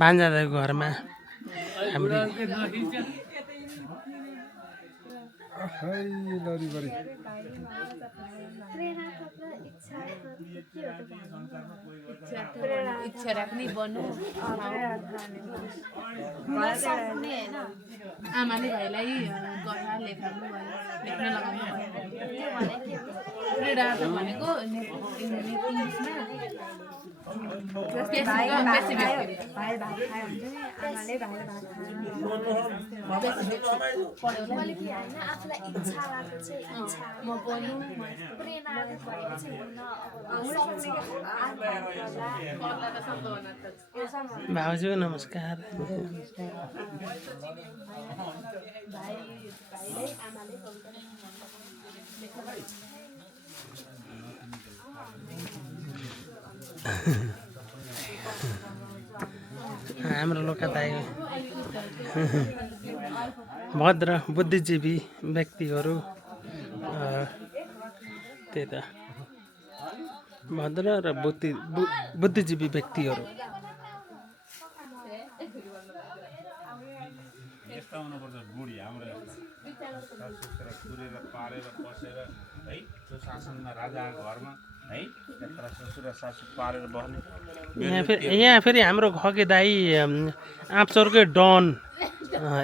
भान्जा दाइको घरमा हाम्रो इच्छा राख्ने बन्नु आमाले भाइलाई गठा लेख्नु लेख्न लगाउनु प्रेरणा भनेको भाउजू नमस्कार हाम्रो लोकताई भद्र बुद्धिजीवी व्यक्तिहरू त्यही त भद्र र बुद्धिजीवी व्यक्तिहरू बुढी हाम्रो कुरेर पालेर बसेर है त्यो शासनमा राजाको घरमा है यत्र ससुर सासु पालेर बस्ने यहाँ फेरि हाम्रो खगे दाई आँपचौरकै डन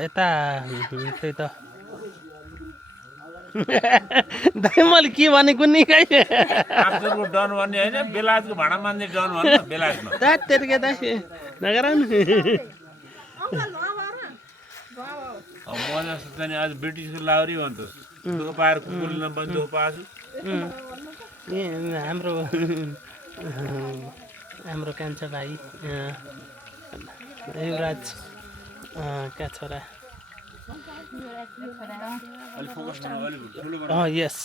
यता त्यही त दाइ मैले के भनेको नि खै आँपचौरको डन भन्ने होइन बेलायतको भाँडा मान्ने डन भन्नु बेलायतमा त्यतिकै दाइ नगर नि म जस्तो चाहिँ आज ब्रिटिसको लाउरी भन्छ दुःख पाएर कुकुरले नपाउने दुःख पाएको छु हाम्रो कान्छा भाइ युवराज का छोरा यस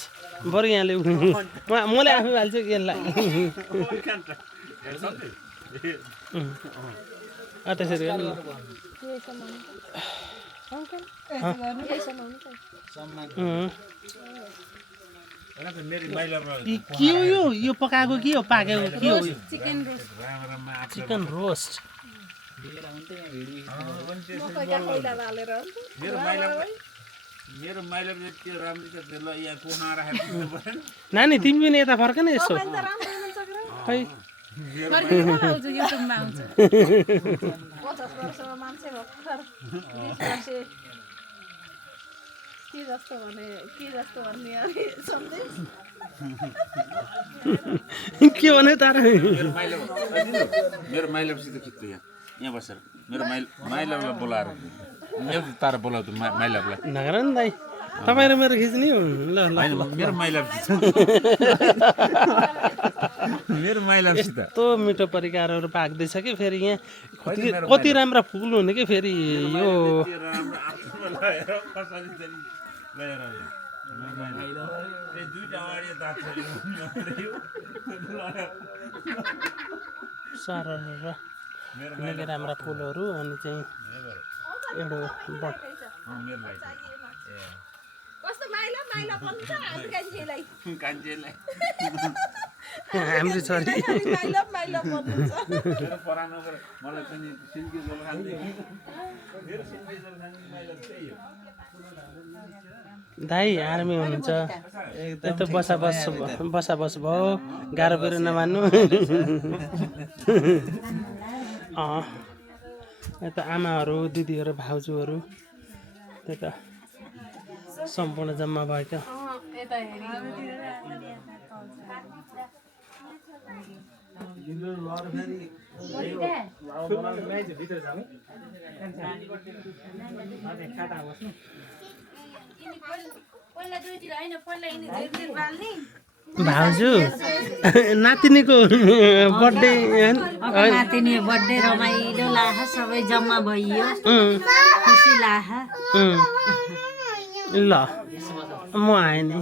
बरु यहाँ ल्याउ मैले आफै हाल्छु यसलाई त्यसरी के हो यो पकाएको के हो पाकेको के हो चिकन रोस्ट नानी तिमी पनि यता फर्क न यसो खै के भने तार मेरो माइलपसित खिच्छु यहाँ बसेर मेरो माइलपलाई बोलाएर तार बोलाउँछु माइलपलाई नगर नि दाइ तपाईँ र मेरो खिच्ने हो ल मेरो माइलपसित मेरो माइलपसित यस्तो मिठो परिकारहरू पाक्दैछ कि फेरि यहाँ कति राम्रा फुल हुने कि फेरि यो साह्रो निकै राम्रा फुलहरू अनि चाहिँ एउटा हाम्रो छोरी दाइ आर्मी हुनुहुन्छ यता बसाबस भयो गाह्रो पऱ्यो नमान्नु यता आमाहरू दिदीहरू भाउजूहरू त्यता सम्पूर्ण जम्मा भएका भाउजू नातिनीको बर्थडे नातिनी बर्थडे रमाइलो लाहा सबै जम्मा भइयो खुसी लाहा ल म आएँ नि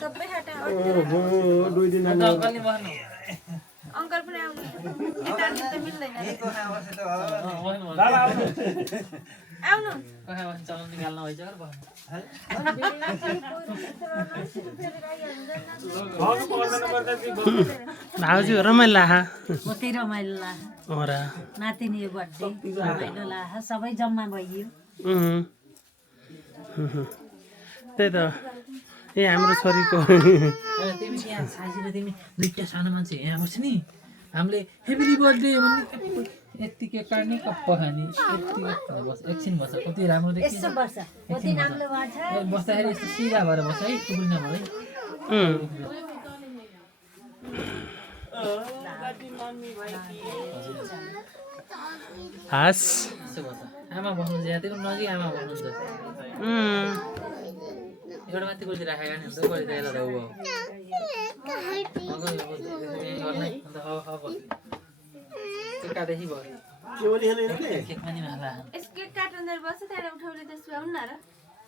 सबै खाटा अङ्कल पनि आउनु टाढी त मिल्दैन आउनु भाउजू रमाइलो लाहा कति रमाइलो लाहा हो र नातिनी बर्थडे रमाइलो लाहा सबै जम्मा भइयो त्यही त ए हाम्रो छोरीको तिमी यहाँ साँझिर तिमी दुईवटा सानो मान्छे यहाँ बस्छ नि हामीले हेप्पी बर्थडे भन्ने यति केक काट्ने कप्प खाने यति बस एकछिन बस्छ कति राम्रो यस्तो वर्ष कति राम्रो भएको छ बस्दाखेरि यस्तो सिधा भएर बस्छ है टुक्रिन भएर हास यस्तो बस्छ आमा बस्नुहुन्छ यहाँ त्यो नजिक आमा बस्नुहुन्छ एउटा माथि कुर्सी राखेको नि हुन्छ कहिले त्यहाँ हेरेर काटेपछि भयो केकमा नि माला केक काट्दै बस्छ त्यहाँ उठाउले त्यसो आउनु न र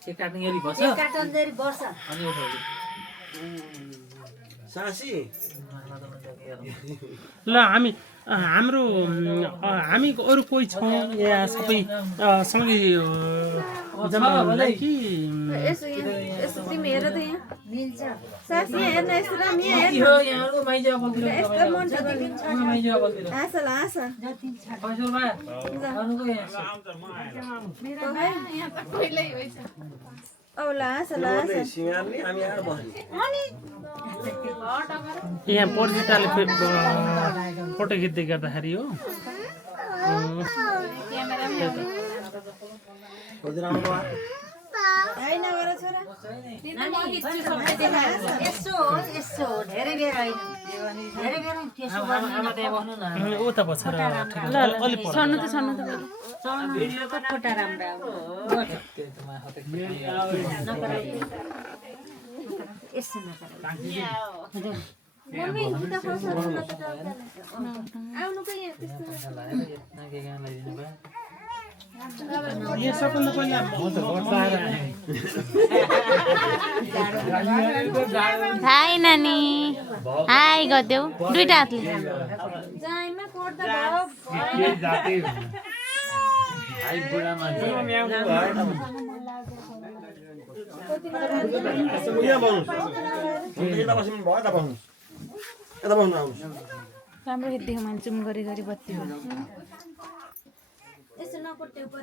केक काट्ने गरी बस्छ काटन्देरी वर्ष अनि उठाउले ल हामी अरू कोही छौँ या सबै सँगै जम्मा हुँदै कि यसो यसो तिमी हेर त यहाँ मिल्छ सास यहाँ हेर्न यस्तो राम यहाँ हेर्न यहाँको माइजो अपलतिर यस्तो मन छ माइजो अपलतिर हाँसा ल हाँसा पशुमा अरूको यहाँ मेरो भाइ यहाँ त पहिल्यै होइछ औ ल हाँसा ल हाँसा यहाँ परिजिताले फोटो खिच्दै गर्दाखेरि हो होइन गर छोरा यस्तो हो यस्तो हो धेरै बेर होइन धेरै बेर त्यसो आमा त्यहाँ बस्नु न उता बसेर अलि छन्नु त भिडियोको फोटा राम्रो यस्तो नगर मम्मी उता फस आउनु पो यहाँ त्यस्तो यहाँ सबभन्दा पहिला हाई नानी हाई गरिदेऊ दुईटा हातले जाइमा कोर्दा भयो भाइ बुढा मान्छे राम्रो खिच्दिएको मैले जुम गरी गरी बत्ती यसो नकोट्यो पर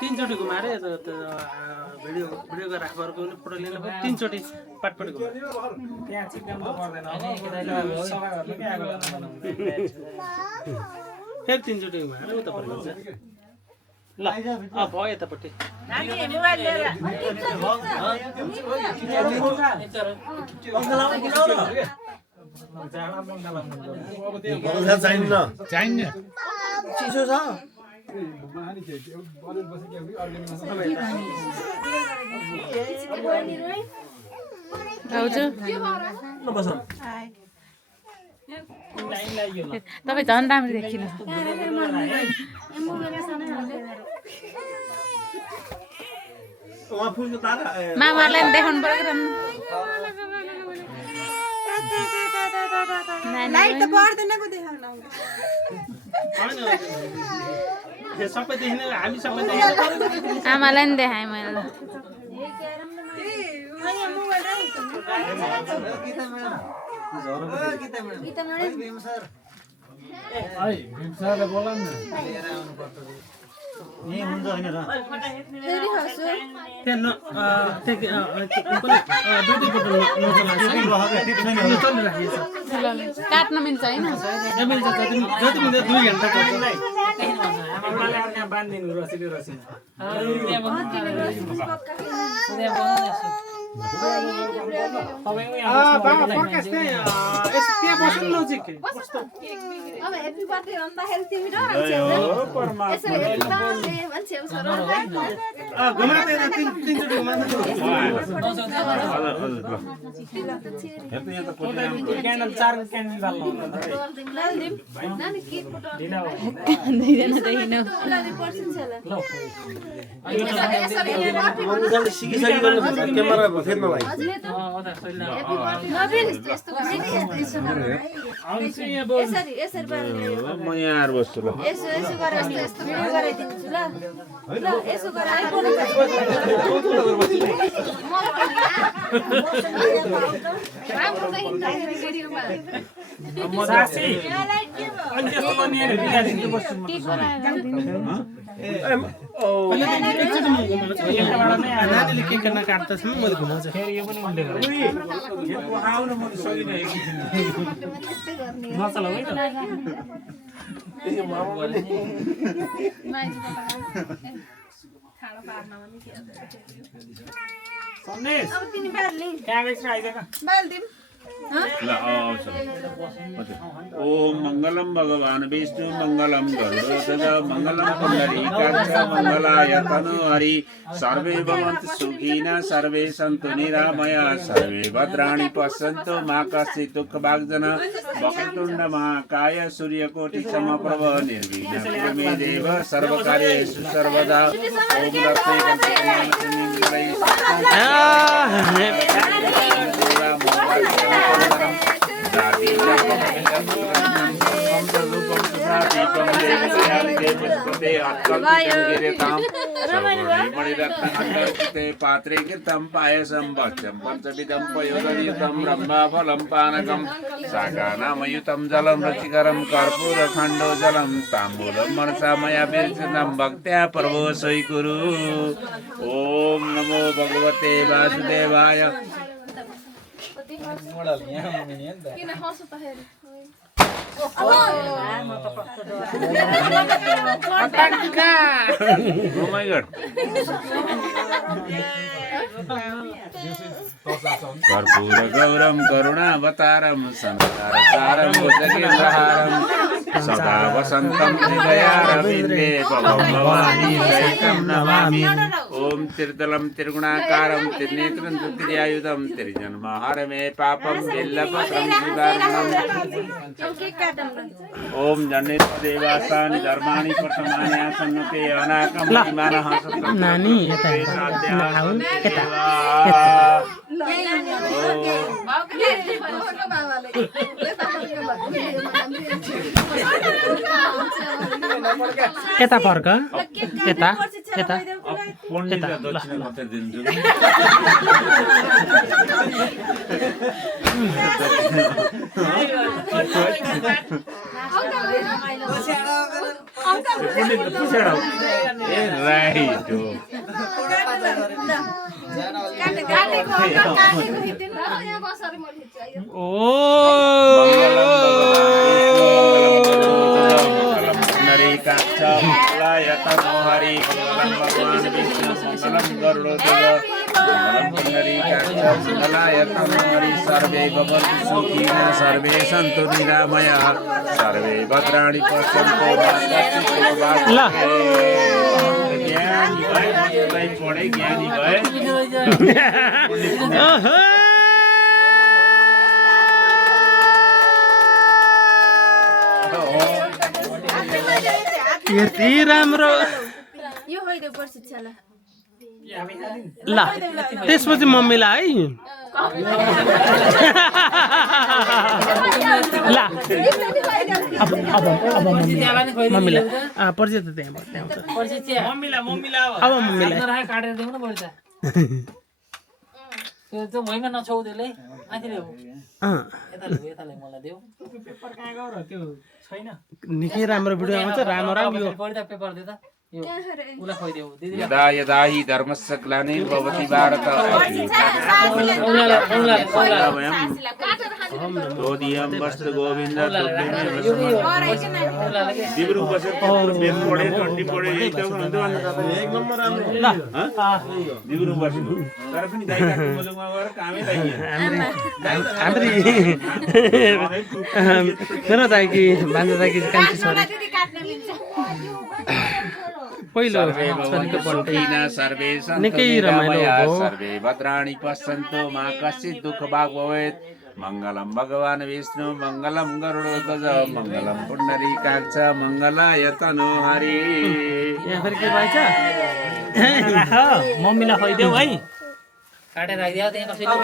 तीनचोटि घुमाएर भिडियोको राख्दाको फोटो लिन तीनचोटि पाटपट फेरि तीनचोटि घुमाएर उता फर्किन्छ ल भयो यतापट्टि चाहिन्न चिसो छ भाउजू तपाईँ झन् राम्रो देखिनु मामालाई पनि देखाउनु पर्यो लाइट त पर्दैन को देखाउन सबै देखिने हामी सबै देखिने आमालाई पनि देखाएँ मैले काट्न मिल्छ होइन जति मिल्छ 2 घन्टा त्यहाँ बस्नु नजिक अब ह्याप्पी बर्थडे भन्दाखेरि तिमी र छेउ यसो ह्याप्पी बर्थडे भन्छ छेउ छोरो घुमाउँदैन तिनचोटि घुमाउँदैन क्यान्डल 4 क्यान्डल बाल्नु नानी केक फोटो दुईजना देखिनु लाने पर्सिन्छ होला क्यामेरा फेर्न भाइ हजुरले त ह्याप्पी बर्थडे नबिन यस्तो यसरी यसरी पार्ने म यहाँ आएर बस्छु ल यसो यसो गरेर यस्तो भिडियो गराइदिन्छु ल ल यसो गरेर आइफोन राम्रो देखिन्छ भिडियोमा सासी अनि त्यस्तो पनि यहाँ बिगा दिन्छु बस्छु म एकचोटि म घुमाउँछु यताबाट नै नानीले केक काट्दैछ मैले घुमाउँछु फेरि यो पनि उल्टे गरे आउन म सकिन एकदिन नचला है त यो मामाले सन्देश अब तिनी बाल्ने क्याबेज आइदेन बाल्दिम ल आउँछ ओम मङ्गलम भगवान् विष्णु मङ्गलम गरुडध्वज मङ्गलम पुण्डरीकाक्ष मङ्गलाय तनोहरि सर्वे भवन्तु सुखिनः सर्वे सन्तु निरामया सर्वे भद्राणि पश्यन्तु मा कश्चित् दुःखभाग् वक्रतुण्ड महाकाय सूर्यकोटि समप्रभ निर्विघ्नं कुरु मे देव सर्वकार्येषु सर्वदा ओम लक्ष्मी पात्रे कृतं पायसं भक्ष्यं पंचविधं पयोदयुतं ब्रह्मफलं पानकं शाकानामयुतं जलं रुचिकरं कर्पूरखण्डो जलं ताम्बूलं मनसा मया विरचितं भक्त्या प्रभो स्वीकुरु। ओम नमो भगवते वासुदेवाय। किन हँसो त हेर Oh my god. कर्पूर गौरम करुणावतारम संसारसारम भुजगेन्द्रहारम सदा वसंतं हृदयारविन्दे भवं भवानी सहितं नमामि। ओम त्रिदलं त्रिगुणाकारं त्रिनेत्रं त्रियायुधं त्रिजन्महरमे पापं बिल्लपत्रं श्रीवारुणम्। ओम जनित देवासानि धर्माणि प्रथमानि आसन्नते अनाकं विमानः सत्रं नानी यता आउन यता यता फर्क यता यता पण्डित दक्षिणा मात्र दिन्छु। राइट हो हरि भगवान विष्णु मंगलम गरुड़ध्वज मंगलम पुण्डरीकाक्ष हरि सर्वे भवन्तु सुखिनः सर्वे सन्तु निरामयाः सर्वे भद्राणि पश्यन्तु मा कश्चित् दुःखभाग् ज्ञानी भए मसलाई पढे ज्ञानी भए यति राम्रो यो होइन पर्सिन्छ ल त्यसपछि मम्मीलाई है ल अब मम्मीलाई पर्छ त त्यहाँ अब मम्मीलाई काटेर देऊ न पर्छ त्यो चाहिँ भइमा नछौ त्यसले माथि ल्याऊ यताले मलाई देऊ पेपर कहाँ गयो र त्यो छैन निकै राम्रो भिडियो आउँछ राम्रो राम्रो पढ्दा पेपर दे त यो उला खोइदेऊ दिदी यदा यदा हि धर्मस्य ग्लानिर्भवति भारत तोदियम वस्तु गोविन्द दिब्रु बसेर बेम पढे टन्टी पढे एक नम्बर राम्रो दिब्रु बस्नु तर पनि दाइ काट्नु बोलेमा गएर कामै मेरो दाइकी भान्जा दाइकी कान्छी छोरी पहिलो छोरीको बर्थडे निकै रमाइलो भयो। सर्वे भद्राणि पश्यन्तु मा कश्चित् दुःख भाग भवेत् मङ्गलम भगवान् विष्णु मङ्गलम गरुडध्वज मङ्गलम पुण्डरीकाक्ष मङ्गलाय तनोहरि। यहाँ फेरि के भएछ मम्मीलाई खुवाइदेऊ है काटेर राखिदियो त्यहाँ कसैले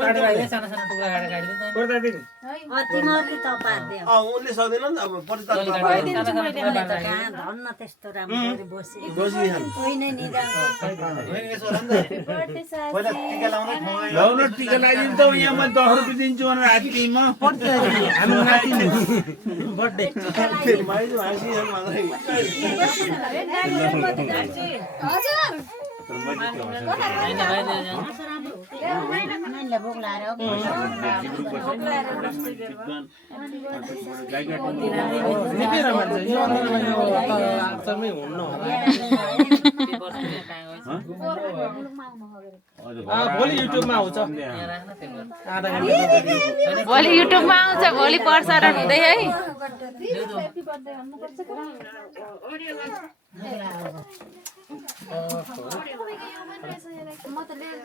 काटेर राखिदियो सानो सानो टुक्रा काटेर राखिदियो अति मर्की त पार्दियो उनले सक्दैन नि अब कहाँ धन्न त्यस्तो राम्रो गरी बसे होइन पहिला टिका लाउनै खुवाए लाउन टिका लगाइदिनु त यहाँ म 10 रुपियाँ दिन्छु भनेर रातिमा हाम्रो नातिनी बर्थडे माइजु हाँसी भन्दै हजुर नानीलाई भोक लाएर निकै रमाइलो छ। यो आजमै हुन्न होला। भोलि युट्युबमा आउँछ आधा घन्टा भोलि युट्युबमा आउँछ भोलि प्रसारण हुँदै है ह्यापी बर्थडे भन्नुपर्छ म त लिएर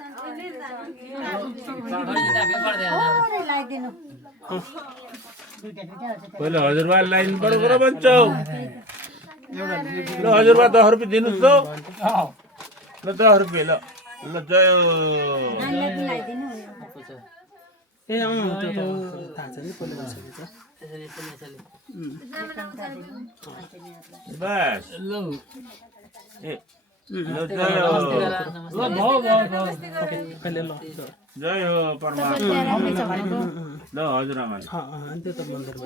लगाइदिनु पहिला हजुरबा लाइन बडो बन्छौ ल हजुरबा 10 रुपियाँ दिनुहोस् त ल 10 रुपियाँ ल ल जय नानीलाई पनि लगाइदिनु ए त्यो त थाहा छ नि पहिला बसेको छ। बस ल ए ल जय कहिले ल जय हो परमात्मा ल हजुरआमा त्यो त मन्दिरमा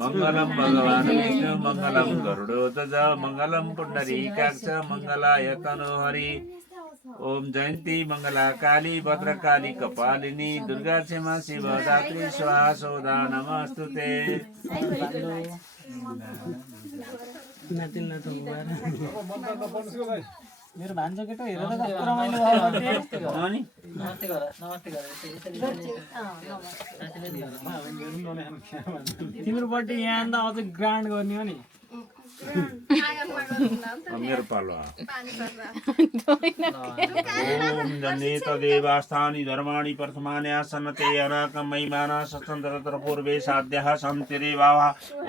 मङ्गलम भगवान् विष्णु मङ्गलम गरुडध्वज मङ्गलम पुण्डरीकाक्ष मङ्गलाय तनोहरि ओम जयन्ती मङ्गला काली भद्रकाली कपालिनी दुर्गा क्षमा शिवदात्री स्वाहा सौदा नमस्तुते। नातिनीलाई त भएर मेरो भान्जो केटो हेरेर त कस्तो रमाइलो भयो अनि नमस्ते गर तिम्रो बर्थडे यहाँ आउँदा अझ ग्रान्ड गर्ने हो नि मेरो पालो ओम जन्ने तदेवास्थानि धर्माणि प्रथमानि आसन्नते अनाकं महिमाना सचन्द्रतर पूर्वे साध्यः सन्तिरेवाः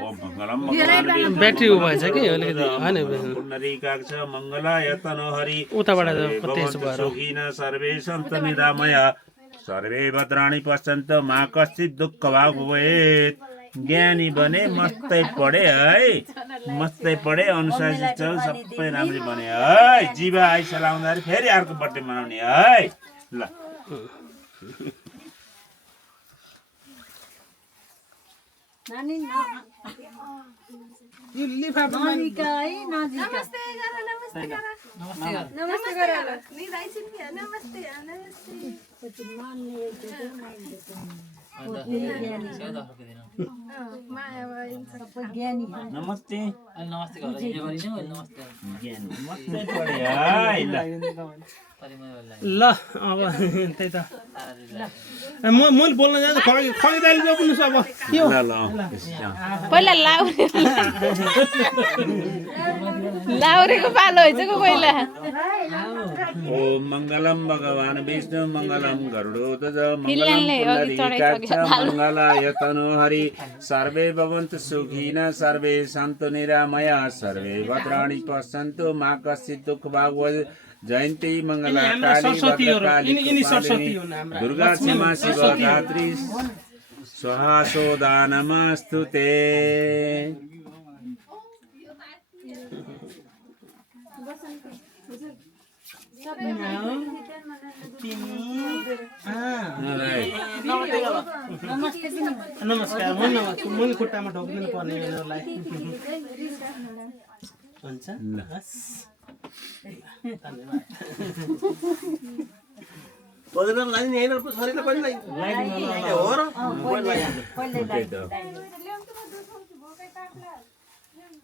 ओम मङ्गलम भगवान् ब्याट्री उ भएछ कि अलिकति हैन पुण्डरीकाक्ष मङ्गलाय तनोहरि उताबाट त्यसो भएर सुखिन सर्वे सन्तु निरामया सर्वे भद्राणि पश्यन्तु मा कश्चित् दुःख भाग भवेत्। ज्ञानी बने मस्तै पढे है मस्तै पढे अनुशासित छ सबै राम्रै बने है जीवा आइसा लाउँदाखेरि फेरि अर्को बर्थडे मनाउने है ल नानी यो लिफाफा नजिका है नजिका नमस्ते गर नमस्ते गर नि दाइछिन नि नमस्ते माया भयो ज्ञानी नमस्ते नमस्ते गर जे गरिनु नमस्ते ज्ञानी मस्तै पढे है ल ल अब त्यही त मैले बोल्न जाँदा खगिदाले जोप्नुहोस् अब के हो ल ल पहिला लाउरेको पालो होइन को पहिला ओम मङ्गलम भगवान् विष्णु मङ्गलम गरुडध्वज मङ्गलम हिल्लाले अघि पुण्डरीकाक्ष मङ्गलाय तनोहरि सर्वे भवन्तु सुखिनः सर्वे सन्तु निरामया सर्वे भद्राणि पश्यन्तु मा कश्चित् दुःख भाग भवेत्। जयन्ती मङ्गला काली भद्रकाली कपालिनी दुर्गा क्षमा शिवदात्री स्वाहा सौदा नमस्तुते। नमस्कार मैले खुट्टामा ढोक्दिनु पर्ने यिनीहरूलाई हुन्छ धन्यवाद बजेर लाइदिने हैन छोरीले पनि लाइदिने हो र त्यही त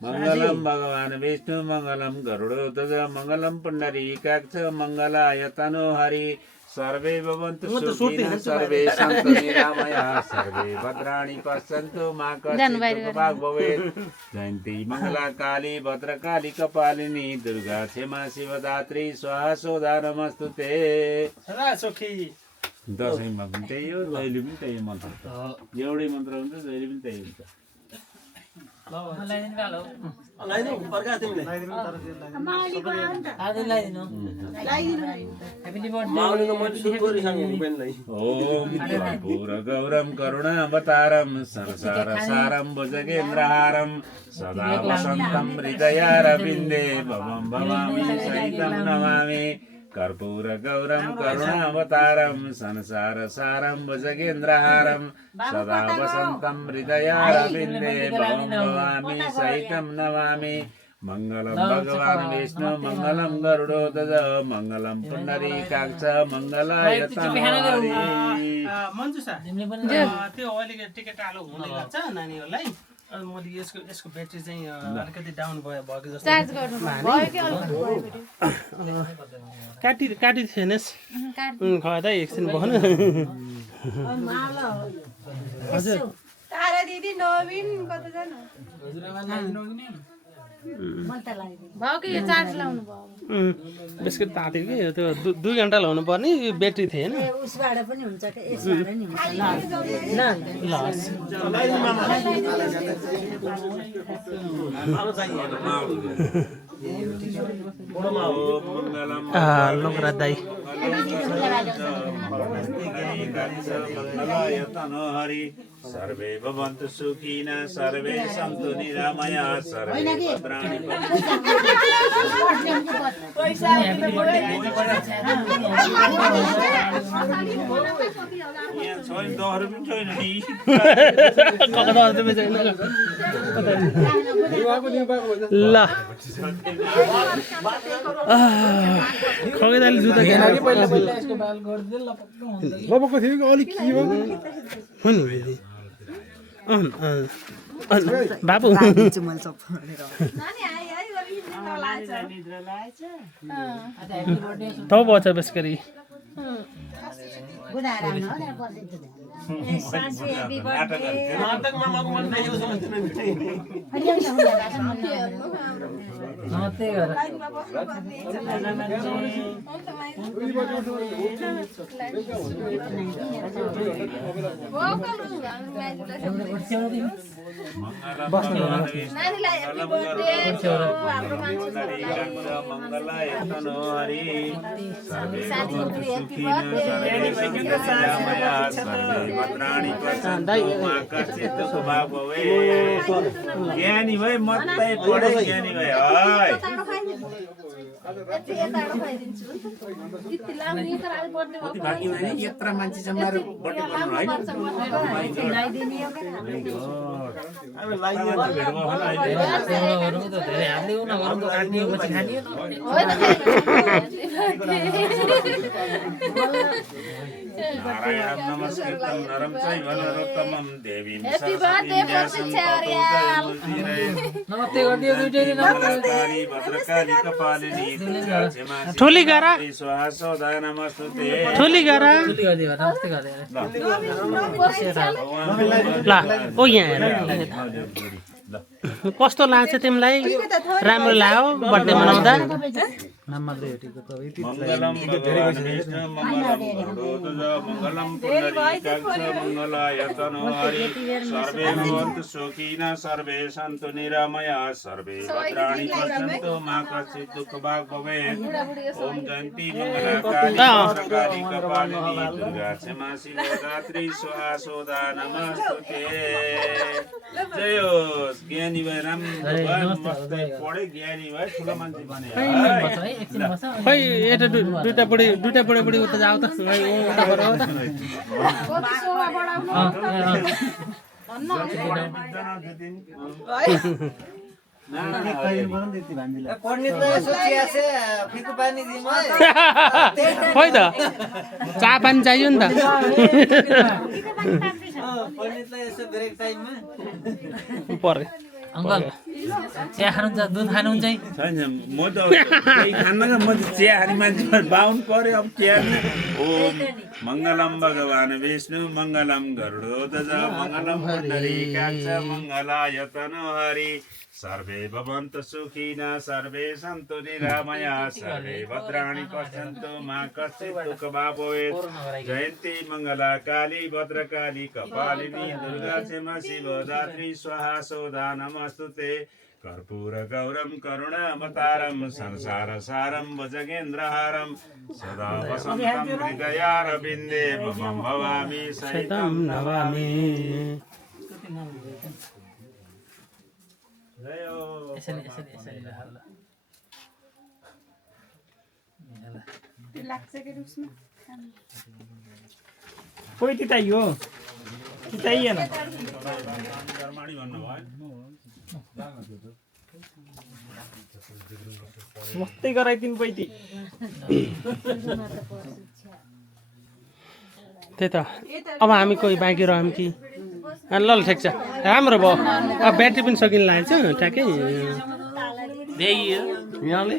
मङ्गलम भगवान विष्णु मङ्गलम गरुडध्वज मङ्गलम पुण्डरीकाक्ष मङ्गलाय तनोहरि सर्वे भवन्तु सुखिनः सर्वे सन्तु निरामयाः सर्वे भद्राणि पश्यन्तु मा कश्चित् दुःखभाग् भवेत् जयन्ती मङ्गला काली भद्रकाली कपालिनी दुर्गा क्षमा शिवदात्री स्वाहा स्वधा नमस्तुते सदा सुखी दशैँमा पनि त्यही हो जहिले पनि त्यही मन्त्र एउटै मन्त्र हुन्छ जहिले पनि त्यही हुन्छ लाइदिनु प्रकाश तिमीले माउलीको मैले सुरु गरिसकेँ पनि नै ओम कर्पूर गौरम करुणावतारम संसार सारम भुजगेन्द्रहारम सदा वसन्तं हृदयारविन्दे भवं भवामि सहितं नमामि कर्पूर गौरम करुणावतारम संसार सारम भुजगेन्द्रहारम सदा वसन्तं हृदयारविन्दे भवं भवामि सहितं नमामि मङ्गलं भगवान विष्णु मङ्गलं गरुडध्वज मङ्गलं पुण्डरीकाक्ष मङ्गलाय तनोहरि मन्जु सर त्यो अलिकति टिकट आलो हुँदै गर्छ नानीहरूलाई अनि मैले यसको ब्याट्री चाहिँ अलिकति डाउन भएको जस्तो चार्ज गर्नु भयो कि अलिकति काटी थिएनस् खदा एकछिन भन हजुर तारा दिदी नवीन कता जानु भयो कि यो चार्ज लाउनु भयो बिस्कुट तात्यो कि त्यो 2 घन्टा लाउनु पर्ने ब्याट्री थिएन उसबाट पनि हुन्छ के यसबाट नि हुन्छ ल लोकरा दाई मङ्गलाय तनोहरि सर्वे भवन्तु सुखिनः सर्वे सन्तु निरामयाः सर्वे भद्राणि यहाँ छैन दहरु पनि छैन नि ल खगेदाले जुत्ता किन पहिला यसको बाल गर्दै लपक्क हुन्छ बाबाको थियो कि अलिक के भयो होइन बाबु नानी आइ आइ गरी निद्रा लाग्छ तब बच्चा बेसकरी नाटकमा मको मन देखेको समझ्दैन त्यही भएर नानीलाई हैप्पी बर्थडे हाम्रो मङ्गलाय तनोहरि सर्वे साथीहरु हैप्पी सर्वे भद्राणि पश्यन्तु मा कश्चित् दुःखभाग् भवेत् ज्ञानी भए मात्रै पढे ज्ञानी भए है यत्र मान्छे छ मेरो बर्थडे गर्नु है हामी लाइदिनु अरूको त धेरै हाल्ने हो न अरूको काट्ने हो पछि खाने नारायणं नमस्कृतं नरं चैव नरोत्तमं देवीं हैप्पी बर्थडे प्रतीक्षा अर्याल नमस्ते गरिदियो दुईटैले सरस्वती भद्रकाली कपालिनी ठुली गारा स्वाहा स्वधा नमस्तुते ठुली गारा गरिदियो नमस्ते गरिदियो ल ओ यहाँ हेर कस्तो लाग्छ तिमीलाई राम्रो लाग्यो बर्थडे मनाउँदा नाम मात्रै हेटेको त मङ्गलम भगवान विष्णु मङ्गलम गरुडध्वज मङ्गलम पुण्डरीकाक्ष मङ्गलाय तनोहरि सर्वे भवन्तु सुखिनः सर्वे सन्तु निरामयाः सर्वे भद्राणि पश्यन्तु मा कश्चित् दुःखभाग् भवेत् ओम जयन्ती मङ्गला काली भद्रकाली कपालिनी दुर्गा क्षमा शिवदात्री स्वाहा स्वधा नमस्तुते जय होस् ज्ञानी भए राम्रो मस्तै पढे ज्ञानी भए ठुलो मान्छे बने खै यता दुईटा बुढी उता जाऊ त उता गर त खोइ त चिया पानी चाहियो नि त पर्यो अङ्कल चिया खानुहुन्छ दुध खानुहुन्छ है छैन म त केही खान्न म त चिया खाने मान्छे बाहुन पर्यो अब चिया ओम मङ्गलम भगवान विष्णु मङ्गलम गरुडध्वज मङ्गलम पुण्डरीकाक्ष मङ्गलाय तनोहरि सर्वे भवन्तु सुखिनः सर्वे सन्तु निरामया सर्वे भद्राणि पश्यन्तु मा कश्चित् दुःखभाग् भवेत् जयन्ती मङ्गला काली भद्रकाली कपालिनी दुर्गा क्षमा शिवदात्री स्वाहा सौदा नमस्तुते कर्पूर गौरम करुणावतारम संसारसारम भुजगेन्द्रहारम सदा वसन्तं हृदयारविन्दे मम भवामि सहितं नमामि। यसरी कोही तिताइयो तिताइएन मस्तै गराइदिनु पैती त्यही त अब हामी कोही बाँकी रहौँ कि ल ठिक छ राम्रो भयो अब ब्याट्री पनि सकिन लागेको छ ठ्याक्कै यहाँले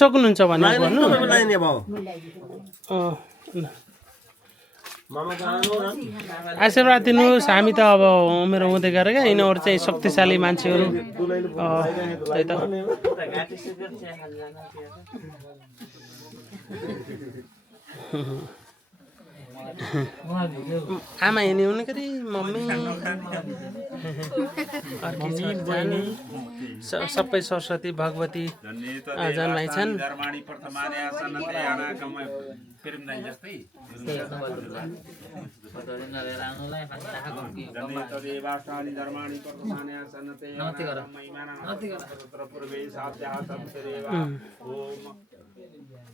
सक्नुहुन्छ भने भन्नु आशीर्वाद दिनुहोस् हामी त अब उमेर हुँदै गएर क्या यिनीहरू चाहिँ शक्तिशाली मान्छेहरू त्यही त आमा हिँड्ने हुने कति मम्मी सबै सरस्वती भगवती जन्माइ छन्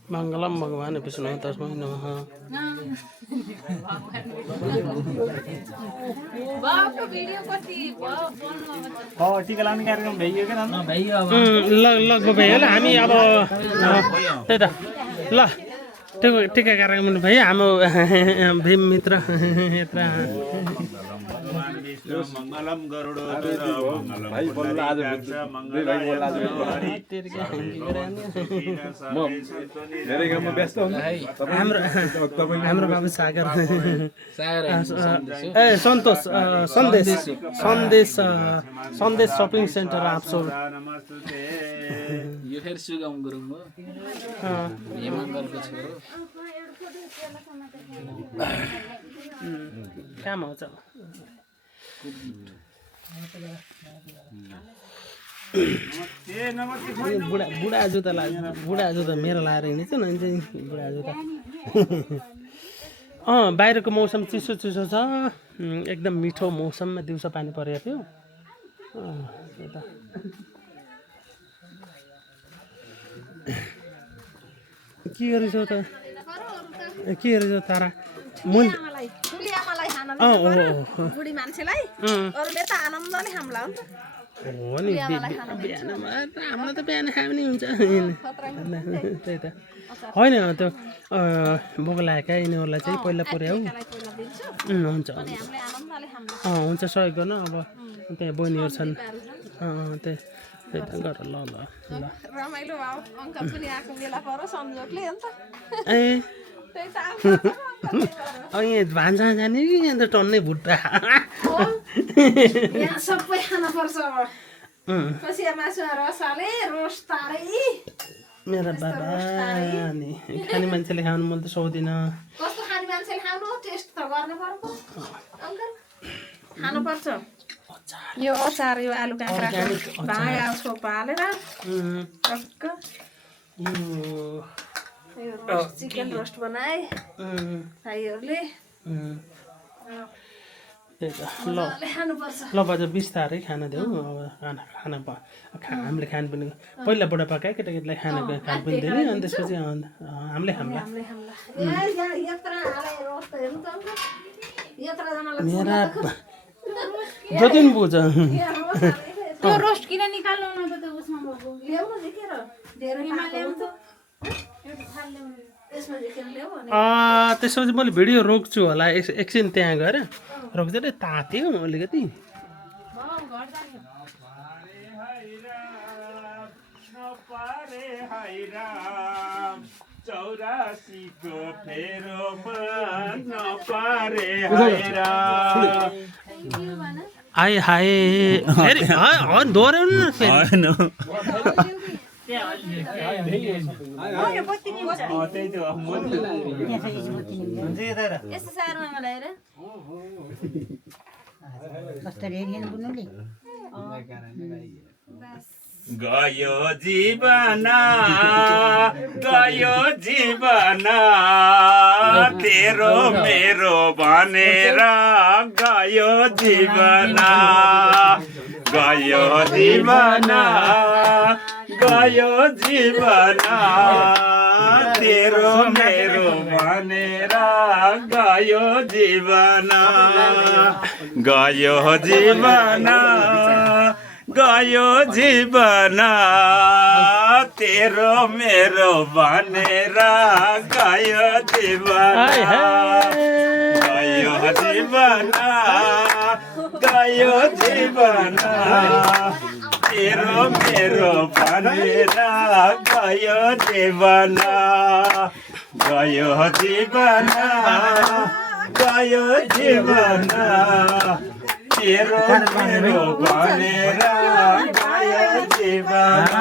मङ्गलम भगवान् विष्णु तस्मै नमः। टिका लाउने कार्यक्रम भइयो क्या लगभग भइयो ल हामी अब त्यही त ल टिका कार्यक्रम भइयो हाम्रो भीम मित्र यत्र मङ्गलम गरुडध्वज मङ्गलम पुण्डरीकाक्ष हाम्रो बाबु सागर ए सन्तोष सन्देश सपिङ सेन्टर आप्सोल यो फेरि सुगम गुरुङ हो हेमङ्गलको छोरो काम हो चल बुढा जुत्ता मेरो लाएर हिँडेछ नि चाहिँ बुढा जुत्ता बाहिरको मौसम चिसो छ एकदम मिठो मौसममा दिउँसो पानी परेको थियो के गरेछौ त के गरेछौ तारा बुढी मान्छेलाई अरूले त आनन्दले खाम्ला हो नि बिहानमा हाम्रो त बिहान खायो भने हुन्छ त्यही त होइन त्यो भोक लाग्यो यिनीहरूलाई चाहिँ पहिला पुर्याऊ हुन्छ हुन्छ सहयोग गर्नु अब त्यहाँ बहिनीहरू छन् त्यही त गर ल रमाइलो भयो अङ्कल पनि आएको बेला परो संयोगले अन्त ए यहाँ भान्सा जाने कि यहाँ त टन्नै भुट्टा यहाँ सबै खान पर्छ अब कसिया मासु रसाले रोस तारै मेरा बाबा नि खाने मान्छेले खानु मैले त सक्दिनँ कस्तो खाने मान्छेले खानु टेस्ट त गर्नु पर्छ अङ्कल खानु पर्छ यो अचार यो आलु काँक्रा भाया छोपा हालेर टक्क यो चिकन रोस्ट बनाए भाइहरूले त्यही त ल ल बाजे बिस्तारै खाना देऊ अब खाना हामीले खानु पनि पहिला बुढापाका केटाकेटीलाई खाना पनि दिने अनि त्यसपछि हामीले खाम्ला मेरा जति पनि बुझ त्यो रोस्ट किन निकाल्नु न त उसमा ल्याउनु झिकेर धेरै ल्याउनु त यसमा झिकेर ल्याऊ अनि त्यसपछि मैले भिडियो रोक्छु होला एकछिन त्यहाँ गएर रोक्छु नि तात्यो अलिकति चौरासीको फेरोमा नपारे हाइरा हाय हाय फेरि दोहोऱ्याउनु न फेरि त्यही त यस्तो साह्रोमा मलाई हेर कस्तो रेडियन बुनुले गयो जीवन तेरो मेरो भनेर गयो जीवन तेरो मेरो भनेर गयो जीवन तेरो मेरो भनेर गयो जीवन तेरो मेरो भनेर गयो जीवन तेरो मेरो भनेर गयो जीवन